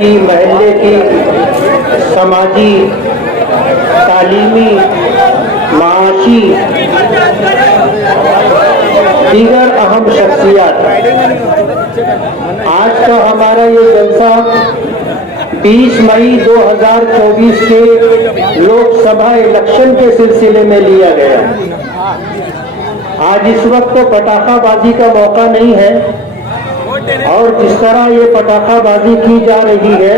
की महल्ले की समाजी, तालीमी, माशी दीगर अहम शख्सियात, आज का हमारा ये जलसा 20 मई 2024 के लोकसभा इलेक्शन के सिलसिले में लिया गया। आज इस वक्त तो पटाखाबाजी का मौका नहीं है और जिस तरह ये पटाखाबाजी की जा रही है,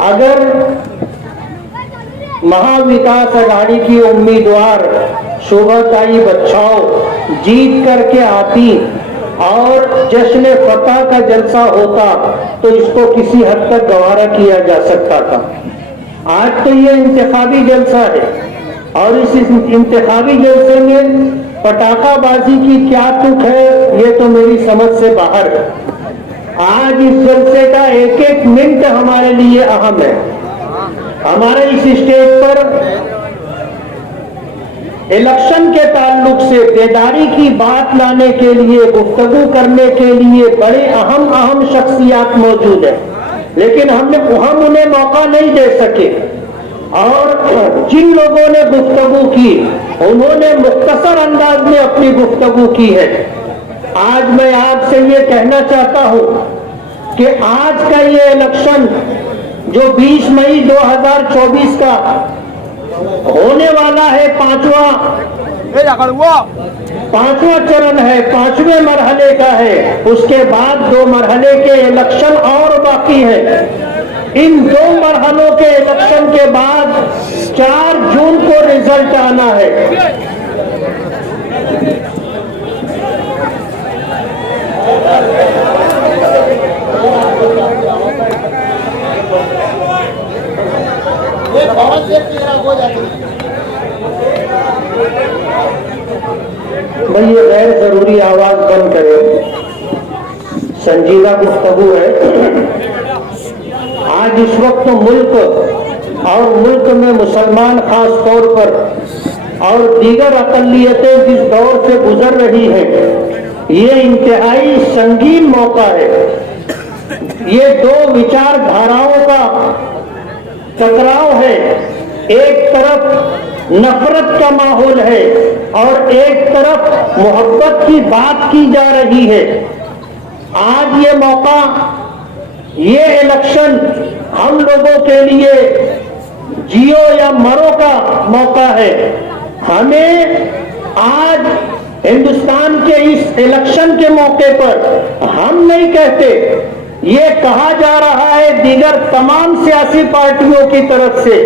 अगर महाविकास आघाड़ी की उम्मीदवार शोभाताई बच्छाओ जीत करके आती और जश्न फतह का जलसा होता तो इसको किसी हद तक गवारा किया जा सकता था। आज तो ये इंतखाबी जलसा है और इस इंतखाबी जलसे में पटाखाबाजी की क्या तुक है ये तो मेरी समझ से बाहर है। आज इस जलसे का एक एक मिनट हमारे लिए अहम है। हमारे इस स्टेज पर इलेक्शन के ताल्लुक से बेदारी की बात लाने के लिए, गुफ्तगू करने के लिए बड़े अहम शख्सियात मौजूद है, लेकिन हम उन्हें मौका नहीं दे सके और जिन लोगों ने गुफ्तगू की उन्होंने मुख्तसर अंदाज में अपनी गुफ्तगू की है। आज मैं आपसे ये कहना चाहता हूं कि आज का ये इलेक्शन जो 20 मई 2024 का होने वाला है, पांचवा चरण है, 5वें मरहले का है। उसके बाद 2 मरहले के इलेक्शन और बाकी है। इन 2 मरहलों के इलेक्शन के बाद 4 जून को रिजल्ट आना है। भाई ये गैर जरूरी आवाज बंद करें, संजीदा गुफ्तगू है। आज इस वक्त मुल्क में मुसलमान खास तौर पर और दीगर अक़लियतें जिस दौर से गुजर रही हैं, ये इंतहाई संगीन मौका है। ये 2 विचारधाराओं का टकराव है। एक तरफ नफरत का माहौल है और एक तरफ मोहब्बत की बात की जा रही है। आज ये मौका, ये इलेक्शन हम लोगों के लिए जियो या मरो का मौका है। हमें आज हिंदुस्तान के इस इलेक्शन के मौके पर हम नहीं कहते, ये कहा जा रहा है दीगर तमाम सियासी पार्टियों की तरफ से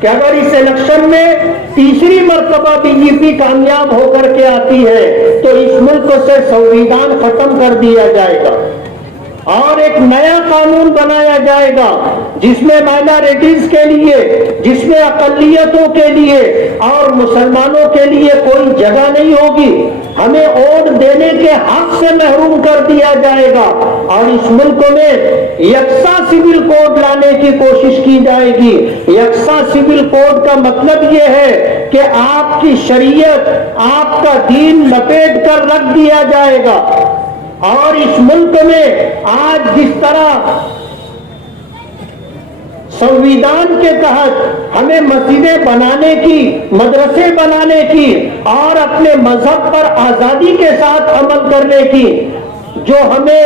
कि अगर इस इलेक्शन में तीसरी मर्तबा बीजेपी कामयाब होकर के आती है तो इस मुल्क से संविधान खत्म कर दिया जाएगा और एक नया कानून बनाया जाएगा जिसमें माइनॉरिटीज के लिए, जिसमें अक़लियतों के लिए और मुसलमानों के लिए कोई जगह नहीं होगी। हमें वोट देने के हक से महरूम कर दिया जाएगा और इस मुल्क में यकसा सिविल कोड लाने की कोशिश की जाएगी। यकसा सिविल कोड का मतलब ये है कि आपकी शरीयत, आपका दीन लपेट कर रख दिया जाएगा। और इस मुल्क में आज जिस तरह संविधान के तहत हमें मस्जिदें बनाने की, मदरसे बनाने की और अपने मजहब पर आजादी के साथ अमल करने की जो हमें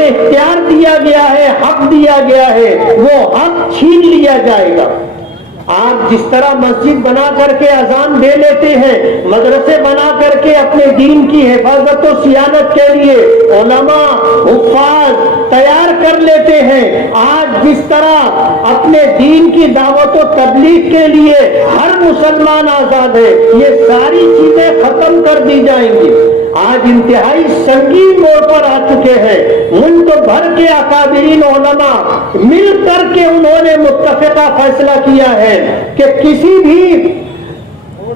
इख्तियार दिया गया है, हक दिया गया है, वो हक छीन लिया जाएगा। आप जिस तरह मस्जिद बना करके अजान दे लेते हैं, मदरसे बना करके अपने दीन की हिफाजत और सियानत के लिए उलमा, हुफ्फाज तैयार कर लेते हैं, आज जिस तरह अपने दीन की दावत और तबलीग के लिए हर मुसलमान आजाद है, ये सारी चीजें खत्म कर दी जाएंगी। आज इंतहाई संगीन मोड़ पर आ चुके हैं। मुल्क भर के अकाबिरीन उलमा मिल करके उन्होंने मुत्तफ़िक़ा फैसला किया है कि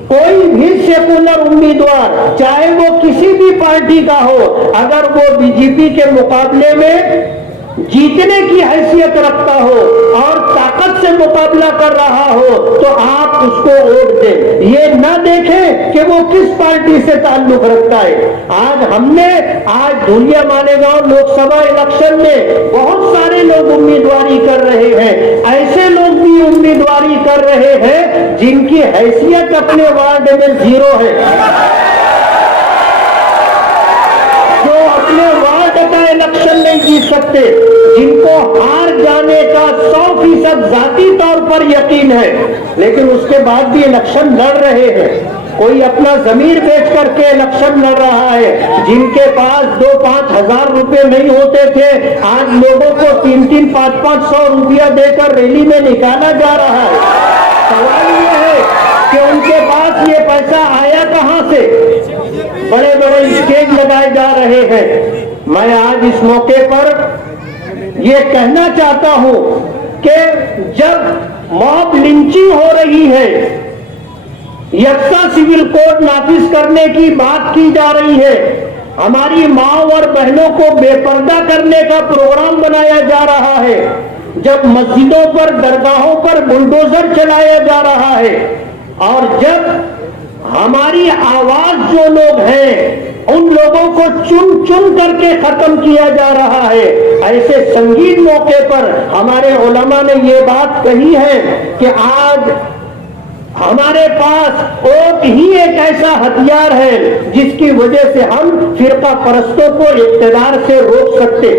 कोई भी सेकुलर उम्मीदवार, चाहे वो किसी भी पार्टी का हो, अगर वो बीजेपी के मुकाबले में जीतने की हैसियत रखता हो और ताकत से मुकाबला कर रहा हो तो आप उसको वोट दें। ये न देखें कि वो किस पार्टी से ताल्लुक रखता है। आज धुलिया मालेगांव लोकसभा इलेक्शन में बहुत सारे लोग उम्मीदवारी कर रहे हैं। ऐसे लोग भी उम्मीदवारी कर रहे हैं जिनकी हैसियत अपने वार्ड में 0 है, जो अपने वार्ड का इलेक्शन नहीं जीत सकते, जिनको हार जाने का 100% जाती तौर पर यकीन है, लेकिन उसके बाद भी इलेक्शन लड़ रहे हैं। कोई अपना जमीर बेच करके इलेक्शन लड़ रहा है। जिनके पास 2-5 हजार रुपए नहीं होते थे, आज लोगों को 3-3, 5-5 सौ रुपया देकर रैली में निकाला जा रहा है। सवाल ये है कि उनके पास ये पैसा आया कहां से? बड़े बड़े स्टेज लगाए जा रहे हैं। मैं आज इस मौके पर ये कहना चाहता हूं कि जब मॉब लिंचिंग हो रही है, यक्सा सिविल कोड नाफिज करने की बात की जा रही है, हमारी माँ और बहनों को बेपर्दा करने का प्रोग्राम बनाया जा रहा है, जब मस्जिदों पर, दरगाहों पर बुलडोजर चलाया जा रहा है, और जब हमारी आवाज जो लोग हैं उन लोगों को चुन चुन करके खत्म किया जा रहा है, ऐसे संगीन मौके पर हमारे उलमा ने ये बात कही है कि आज हमारे पास वोट ही एक ऐसा हथियार है जिसकी वजह से हम फिरका परस्तों को इख्तियार से रोक सकते।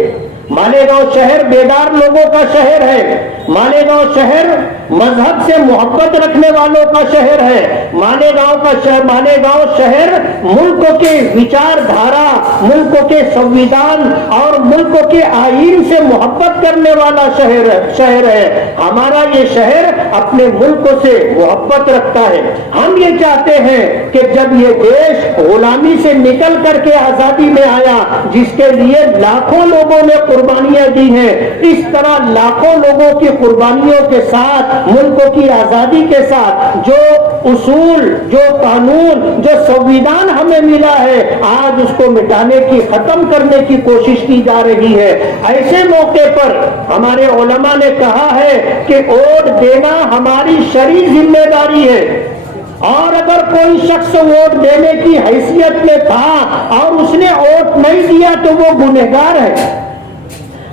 मालेगांव शहर बेदार लोगों का शहर है। मालेगांव शहर मजहब से मोहब्बत रखने वालों का शहर है। मालेगांव शहर मुल्क के विचारधारा, मुल्क के संविधान और मुल्क के आईन से मोहब्बत करने वाला शहर है। हमारा ये शहर अपने मुल्क से मोहब्बत रखता है। हम ये चाहते हैं कि जब ये देश गुलामी से निकल करके आजादी में आया, जिसके लिए लाखों लोगों ने कुर्बानियां दी हैं, इस तरह लाखों लोगों की कुर्बानियों के साथ, मुल्कों की आजादी के साथ जो उसूल, जो कानून, जो संविधान हमें मिला है, आज उसको मिटाने की, खत्म करने की कोशिश की जा रही है। ऐसे मौके पर हमारे उलमा ने कहा है कि वोट देना हमारी शरई जिम्मेदारी है, और अगर कोई शख्स वोट देने की हैसियत में था और उसने वोट नहीं दिया तो वो गुनहगार है।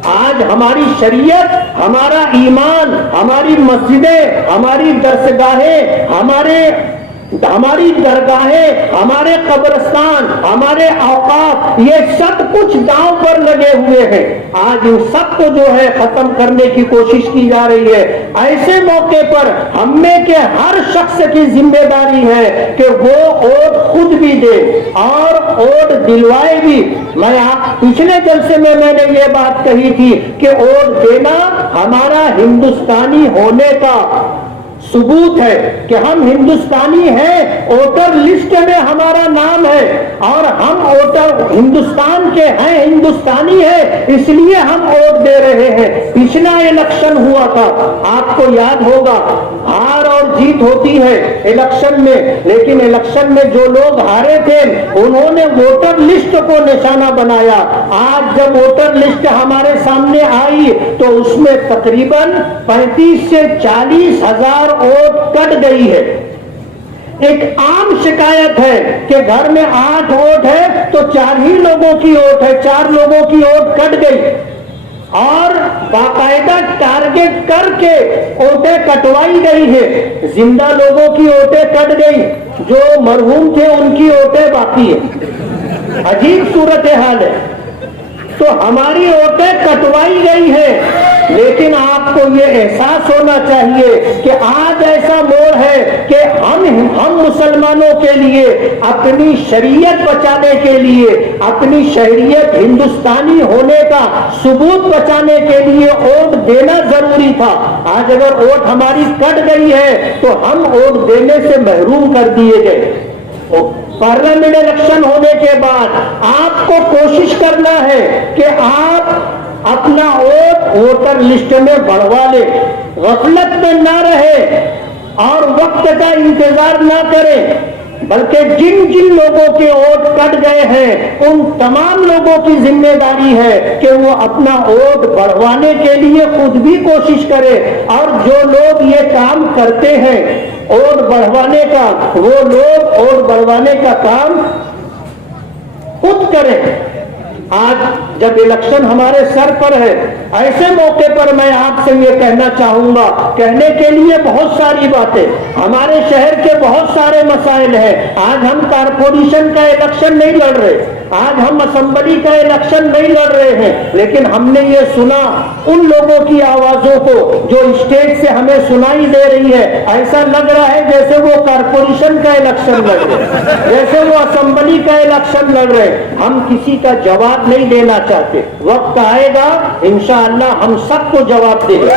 आज हमारी शरीयत, हमारा ईमान, हमारी मस्जिदें, हमारी दरसगाहें, हमारी दरगाहें, हमारे कब्रिस्तान, हमारे औकाफ, ये सब कुछ दांव पर लगे हुए हैं। आज इन सब को जो है खत्म करने की कोशिश की जा रही है। ऐसे मौके पर हम में के हर शख्स की जिम्मेदारी है कि वो वोट खुद भी दे और वोट दिलवाए भी। पिछले जलसे में मैंने ये बात कही थी कि वोट देना हमारा हिंदुस्तानी होने का सबूत है कि हम हिंदुस्तानी हैं। वोटर लिस्ट में हमारा नाम है और हम वोटर हिंदुस्तान के हैं, हिंदुस्तानी है, इसलिए हम वोट दे रहे हैं। पिछला इलेक्शन हुआ था, आपको याद होगा, हार और जीत होती है इलेक्शन में, लेकिन इलेक्शन में जो लोग हारे थे उन्होंने वोटर लिस्ट को निशाना बनाया। आज जब वोटर लिस्ट हमारे सामने आई तो उसमें तकरीबन 35 से 40 हजार वोट कट गई है। एक आम शिकायत है कि घर में 8 वोट है तो 4 ही लोगों की वोट है, 4 लोगों की वोट कट गई, और बाकायदा टारगेट करके वोटें कटवाई गई है। जिंदा लोगों की वोटें कट गई, जो मरहूम थे उनकी वोटें बाकी है। अजीब सूरत हाल है। तो हमारी वोटें कटवाई गई है, लेकिन आपको ये एहसास होना चाहिए कि आज ऐसा मोड़ है कि हम मुसलमानों के लिए अपनी शरीयत बचाने के लिए, अपनी शहरियत हिंदुस्तानी होने का सबूत बचाने के लिए वोट देना जरूरी था। आज अगर वोट हमारी कट गई है तो हम वोट देने से महरूम कर दिए गए। पार्लियामेंट इलेक्शन होने के बाद आपको कोशिश करना है कि आप अपना वोट वोटर लिस्ट में बढ़वा ले, गफलत में ना रहे और वक्त का इंतजार ना करें। بلکہ جن جن لوگوں کے ووٹ کٹ گئے ہیں ان تمام لوگوں کی ذمہ داری ہے کہ وہ اپنا ووٹ بڑھوانے کے لیے خود بھی کوشش کرے، اور جو لوگ یہ کام کرتے ہیں ووٹ بڑھوانے کا، وہ لوگ ووٹ بڑھوانے کا کام خود کریں۔ آج جب الیکشن ہمارے سر پر ہے، ایسے موقع پر میں آپ سے یہ کہنا چاہوں گا، کہنے کے لیے بہت ساری باتیں، ہمارے شہر کے بہت سارے مسائل ہیں۔ آج ہم کارپوریشن کا الیکشن نہیں لڑ رہے، آج ہم اسمبلی کا الیکشن نہیں لڑ رہے ہیں، لیکن ہم نے یہ سنا ان لوگوں کی آوازوں کو جو اسٹیج سے ہمیں سنائی دے رہی ہے، ایسا لگ رہا ہے جیسے وہ کارپوریشن کا الیکشن لڑ رہے، جیسے وہ اسمبلی کا الیکشن لڑ رہے۔ ہم کسی کا جواب نہیں دینا چاہتے، وقت آئے گا انشاءاللہ ہم سب کو جواب دیں گے،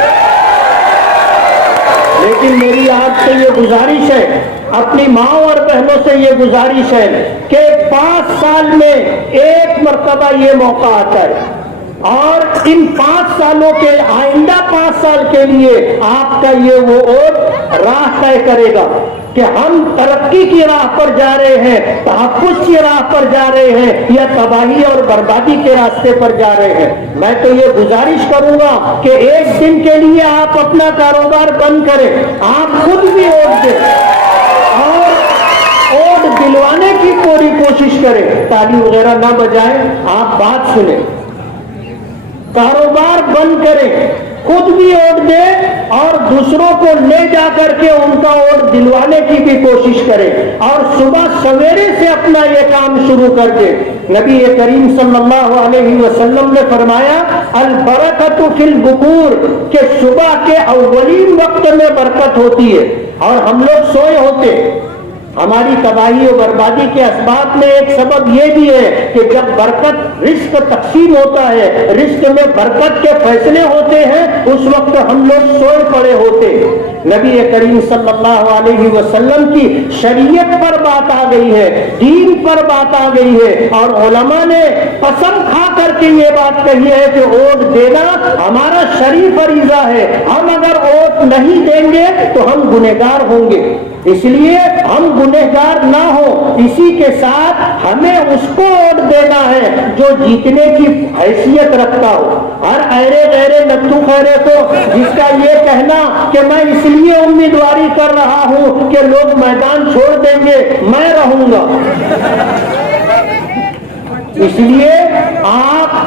لیکن میری آپ سے یہ گزارش ہے، اپنی ماں اور بہنوں سے یہ گزارش ہے کہ 5 سال میں ایک مرتبہ یہ موقع آتا ہے، اور ان 5 سالوں کے آئندہ 5 سال کے لیے آپ کا یہ وہ ووٹ راہ طے کرے گا کہ ہم ترقی کی راہ پر جا رہے ہیں، تحفظ کی راہ پر جا رہے ہیں، یا تباہی اور بربادی کے راستے پر جا رہے ہیں۔ میں تو یہ گزارش کروں گا کہ ایک دن کے لیے آپ اپنا کاروبار بند کریں، آپ خود بھی ووٹ دیں اور ووٹ دلوانے کی پوری کوشش کریں، تالی وغیرہ نہ بجائیں، آپ بات سنیں، کاروبار بند کریں، خود بھی ووٹ دیں اور دوسروں کو لے جا کر کے ان کا ووٹ دلوانے کی بھی کوشش کریں، اور صبح سویرے سے اپنا یہ کام شروع کر دیں۔ نبی کریم صلی اللہ علیہ وسلم نے فرمایا البرکۃ فی البکور، کہ صبح کے اولین وقت میں برکت ہوتی ہے، اور ہم لوگ سوئے ہوتے۔ ہماری تباہی و بربادی کے اسباب میں ایک سبب یہ بھی ہے کہ جب برکت رزق تقسیم ہوتا ہے، رزق میں برکت کے فیصلے ہوتے ہیں، اس وقت ہم لوگ سوئے پڑے ہوتے۔ نبی کریم صلی اللہ علیہ وسلم کی شریعت پر بات آ گئی ہے، دین پر بات آ گئی ہے، اور علماء نے قسم کھا کر کے یہ بات کہی ہے کہ ووٹ دینا ہمارا شرعی فریضہ ہے، ہم اگر ووٹ نہیں دیں گے تو ہم گنہگار ہوں گے، اس لیے ہم گنہگار نہ ہو، اسی کے ساتھ ہمیں اس کو ووٹ دینا ہے جو جیتنے کی حیثیت رکھتا ہو۔ ہر ایرے غیرے نتو خیرے کو جس کا یہ کہنا کہ میں اس لیے امیدواری کر رہا ہوں کہ لوگ میدان چھوڑ دیں گے میں رہوں گا، اس لیے آپ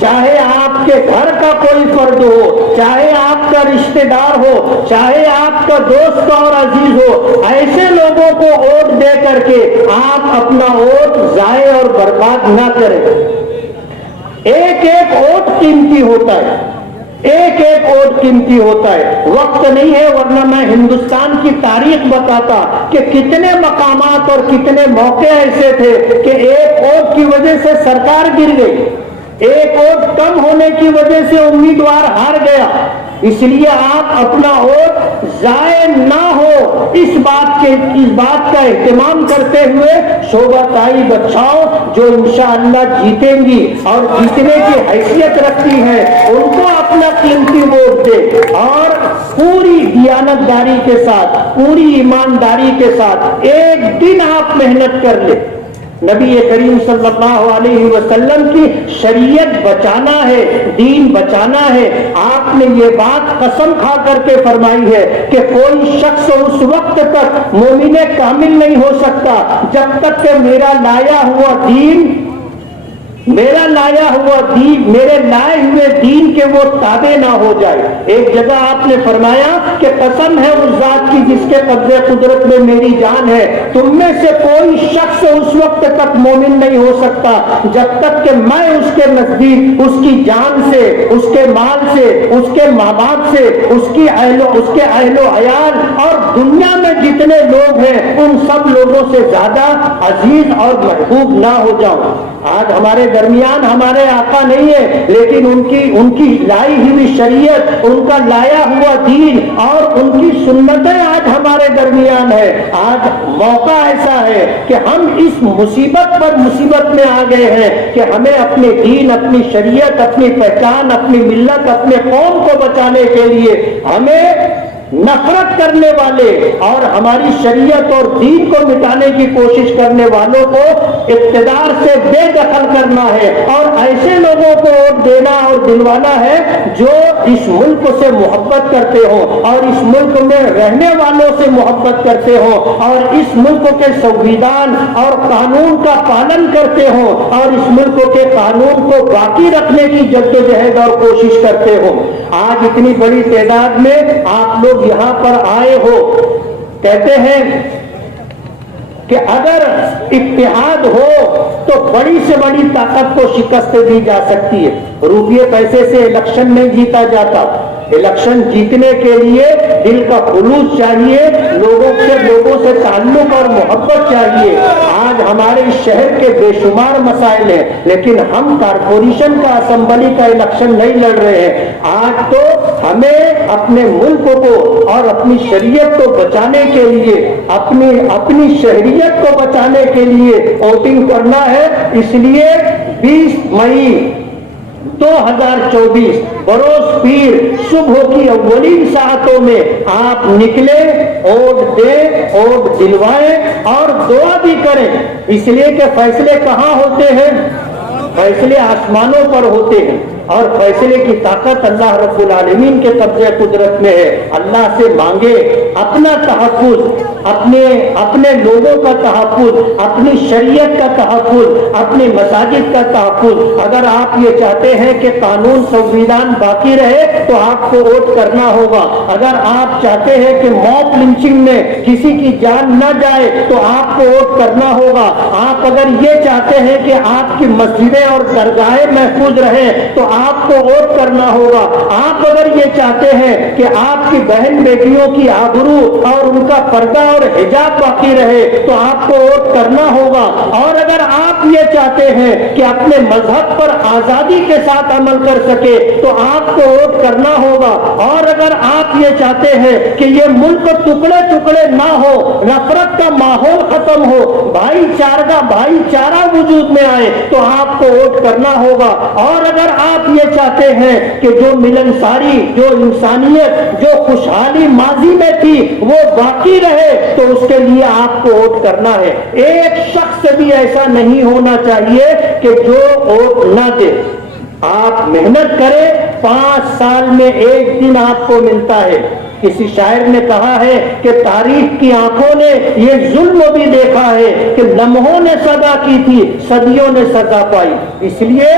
چاہے آپ کے گھر کا کوئی فرد ہو، چاہے آپ کا رشتہ دار ہو، چاہے آپ کا دوست اور عزیز ہو، ایسے لوگوں کو ووٹ دے کر کے آپ اپنا ووٹ ضائع اور برباد نہ کریں۔ ایک ایک ووٹ قیمتی ہوتا ہے، ایک ایک ووٹ قیمتی ہوتا ہے۔ وقت نہیں ہے ورنہ میں ہندوستان کی تاریخ بتاتا کہ کتنے مقامات اور کتنے موقع ایسے تھے کہ ایک ووٹ کی وجہ سے سرکار گر گئی، ایک ووٹ کم ہونے کی وجہ سے امیدوار ہار گیا۔ اس لیے آپ اپنا ووٹ ضائع نہ ہو اس بات کا اہتمام کرتے ہوئے شعبہ تائی بچاؤ جو انشاءاللہ جیتیں گی اور جیتنے کی حیثیت رکھتی ہیں ان کو اپنا قیمتی ووٹ دے، اور پوری دیانتداری کے ساتھ، پوری ایمانداری کے ساتھ ایک دن آپ محنت کر لیں۔ نبی کریم صلی اللہ علیہ وسلم کی شریعت بچانا ہے، دین بچانا ہے۔ آپ نے یہ بات قسم کھا کر کے فرمائی ہے کہ کوئی شخص اس وقت تک مومن کامل نہیں ہو سکتا جب تک کہ میرا لایا ہوا دین، میرے لائے ہوئے دین کے وہ تابع نہ ہو جائے۔ ایک جگہ آپ نے فرمایا کہ قسم ہے اس ذات کی جس کے قبضے قدرت میں میری جان ہے، تم میں سے کوئی شخص اس وقت تک مومن نہیں ہو سکتا جب تک کہ میں اس کے نزدیک اس کی جان سے، اس کے مال سے، اس کے ماں باپ سے، اس کے اہل و عیال اور دنیا میں جتنے لوگ ہیں ان سب لوگوں سے زیادہ عزیز اور محبوب نہ ہو جاؤں۔ آج ہمارے درمیان ہمارے آقا نہیں ہے، لیکن ان کی لائی ہوئی شریعت، ان کا لایا ہوا دین اور ان کی سنتیں آج ہمارے درمیان ہے۔ آج موقع ایسا ہے کہ ہم اس مصیبت پر مصیبت میں آ گئے ہیں کہ ہمیں اپنے دین، اپنی شریعت، اپنی پہچان، اپنی ملت، اپنے قوم کو بچانے کے لیے ہمیں नफरत करने वाले और हमारी शरीयत और दीन को मिटाने की कोशिश करने वालों को इक़्तिदार से बेदखल करना है और ऐसे लोगों को वोट देना और दिलवाना है जो इस मुल्क से मोहब्बत करते हो और इस मुल्क में रहने वालों से मोहब्बत करते हो और इस मुल्क के संविधान और कानून का पालन करते हो और इस मुल्क के कानून को बाकी रखने की जद्दोजहद और कोशिश करते हो। आज इतनी बड़ी तादाद में आप लोग यहाँ पर आए हो, कहते हैं कि अगर इत्तेहाद हो तो बड़ी से बड़ी ताकत को शिकस्त दी जा सकती है। रुपये पैसे से इलेक्शन नहीं जीता जाता, इलेक्शन जीतने के लिए दिल का खुलूस चाहिए, लोगों से ताल्लुक और मोहब्बत चाहिए। आज हमारे इस शहर के बेशुमार मसाइल हैं, लेकिन हम कारपोरेशन का, असेंबली का इलेक्शन नहीं लड़ रहे हैं। आज तो हमें अपने मुल्क को और अपनी शरीयत को बचाने के लिए, अपनी शहरियत को बचाने के लिए वोटिंग करना है। इसलिए 20 मई 2024 बरोज पीर सुबह की अव्वलीन सातों में आप निकले, वोट दें, वोट दिलवाएं और दुआ भी करें। इसलिए कि फैसले कहाँ होते हैं? फैसले आसमानों पर होते हैं और फैसले की ताकत अल्लाह रब्बुल आलमीन के कब्जे कुदरत में है। अल्लाह से मांगे अपना तहफ़्फ़ुज़, अपने लोगों का तहफ़्फ़ुज़, अपनी शरीयत का तहफ़्फ़ुज़, अपने मसाजिद का तहफ़्फ़ुज़। अगर आप ये चाहते हैं कि कानून संविधान बाकी रहे तो आपको वोट करना होगा। अगर आप चाहते हैं कि मॉब लिंचिंग में किसी की जान न जाए तो आपको वोट करना होगा। आप अगर ये चाहते हैं कि आपकी मस्जिदें और दरगाहें महफूज रहें तो आपको वोट करना होगा। आप अगर ये चाहते हैं कि आपकी बहन बेटियों की आबरू और उनका पर्दा और हिजाब बाकी रहे तो आपको वोट करना होगा। और अगर आप ये चाहते हैं कि अपने मजहब पर आजादी के साथ अमल कर सके तो आपको वोट करना होगा। और अगर आप ये चाहते हैं कि ये मुल्क टुकड़े टुकड़े ना हो, नफरत का माहौल खत्म हो, भाईचारा वजूद में आए तो आपको वोट करना होगा। और अगर आप ये चाहते हैं कि जो मिलनसारी, जो इंसानियत, जो खुशहाली माजी में थी वो बाकी रहे तो उसके लिए आपको वोट करना है। एक शख्स भी ऐसा नहीं होना चाहिए कि जो वोट ना दे। आप मेहनत करें, 5 साल में एक दिन आपको मिलता है। किसी शायर ने कहा है कि तारीख की आंखों ने ये जुल्म भी देखा है कि लम्हों ने सजा की थी, सदियों ने सजा पाई। इसलिए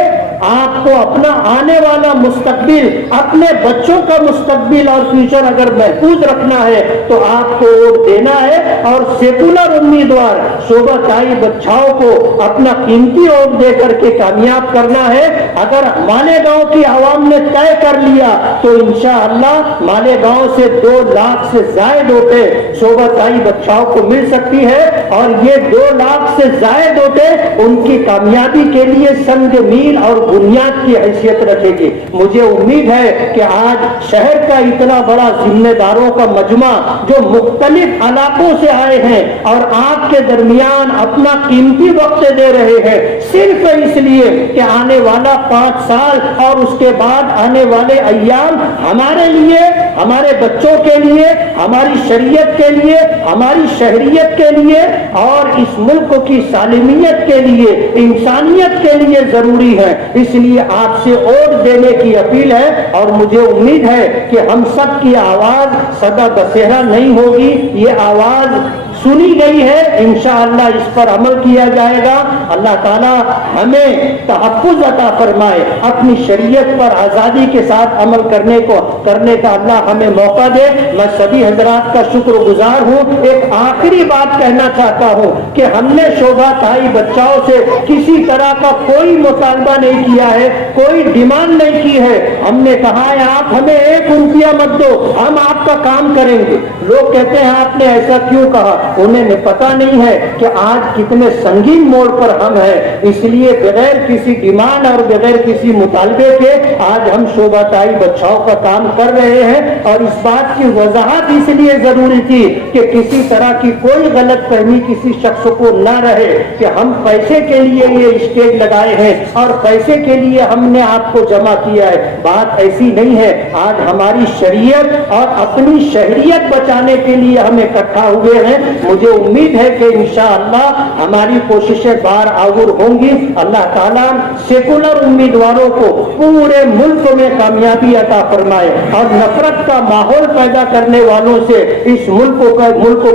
आपको अपना आने वाला मुस्तकबिल, अपने बच्चों का मुस्तकबिल और फ्यूचर अगर महफूज रखना है तो आपको वोट देना है और सेकुलर उम्मीदवार शोभा ताई बच्चाओं को अपना कीमती वोट दे करके कामयाब करना है। अगर मालेगांव की आवाम ने तय कर लिया तो इंशाअल्लाह मालेगांव से 2 लाख से जायद वोटें शोभा ताई बच्चाओं को मिल सकती है और ये 2 लाख से जायद वोटें उनकी कामयाबी के लिए संग मील और बुनियाद की हैसियत रखेगी। मुझे उम्मीद है कि आज शहर का इतना बड़ा जिम्मेदारों का मजमा जो मुख्तलिफ इलाकों से आए हैं और आपके दरमियान अपना कीमती वक्त दे रहे हैं सिर्फ इसलिए कि आने वाला 5 साल और उसके बाद आने वाले अय्याम हमारे लिए, हमारे बच्चों के लिए, हमारी शरीयत के लिए, हमारी शहरियत के लिए और इस मुल्क की सालिमियत के लिए, इंसानियत के लिए जरूरी है। इसलिए आपसे वोट देने की अपील है और मुझे उम्मीद है कि हम सब की आवाज सदा बसेरा नहीं होगी। ये आवाज सुनी गई है, इंशाअल्लाह इस पर अमल किया जाएगा। अल्लाह ताला हमें तहफ़्फ़ुज़ अता फरमाए, अपनी शरीयत पर आज़ादी के साथ अमल करने का अल्लाह हमें मौका दे। मैं सभी हजरात का शुक्रगुजार हूँ। एक आखिरी बात कहना चाहता हूँ कि हमने शोभा ताई बच्चाओं से किसी तरह का कोई मुतालबा नहीं किया है, कोई डिमांड नहीं की है। हमने कहा है आप हमें 1 रुपया मत दो, हम आपका काम करेंगे। लोग कहते हैं आपने ऐसा क्यों कहा? انہیں پتہ نہیں ہے کہ آج کتنے سنگین موڑ پر ہم ہیں. اس لیے بغیر کسی ڈیمانڈ اور بغیر کسی مطالبے کے آج ہم شعبہ تائی بچاؤ کا کام کر رہے ہیں. اور اس بات کی وضاحت اس لیے ضروری تھی کہ کسی طرح کی کوئی غلط فہمی کسی شخص کو نہ رہے کہ ہم پیسے کے لیے یہ اسٹیج لگائے ہیں اور پیسے کے لیے ہم نے آپ کو جمع کیا ہے. بات ایسی نہیں ہے. آج ہماری شریعت اور اپنی شہریت بچانے کے لیے ہم اکٹھا ہوئے ہیں. مجھے امید ہے کہ انشاءاللہ ہماری کوششیں بار آور ہوں گی. اللہ تعالیٰ سیکولر امیدواروں کو پورے ملک میں کامیابی عطا فرمائے اور نفرت کا ماحول پیدا کرنے والوں سے اس ملک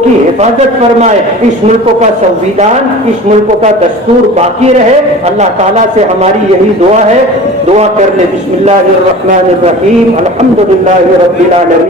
کی حفاظت فرمائے. اس ملک کا سنویدھان، اس ملک کا دستور باقی رہے. اللہ تعالیٰ سے ہماری یہی دعا ہے. دعا کر لیں. بسم اللہ الرحمن الرحیم. الحمدللہ رب العالمین.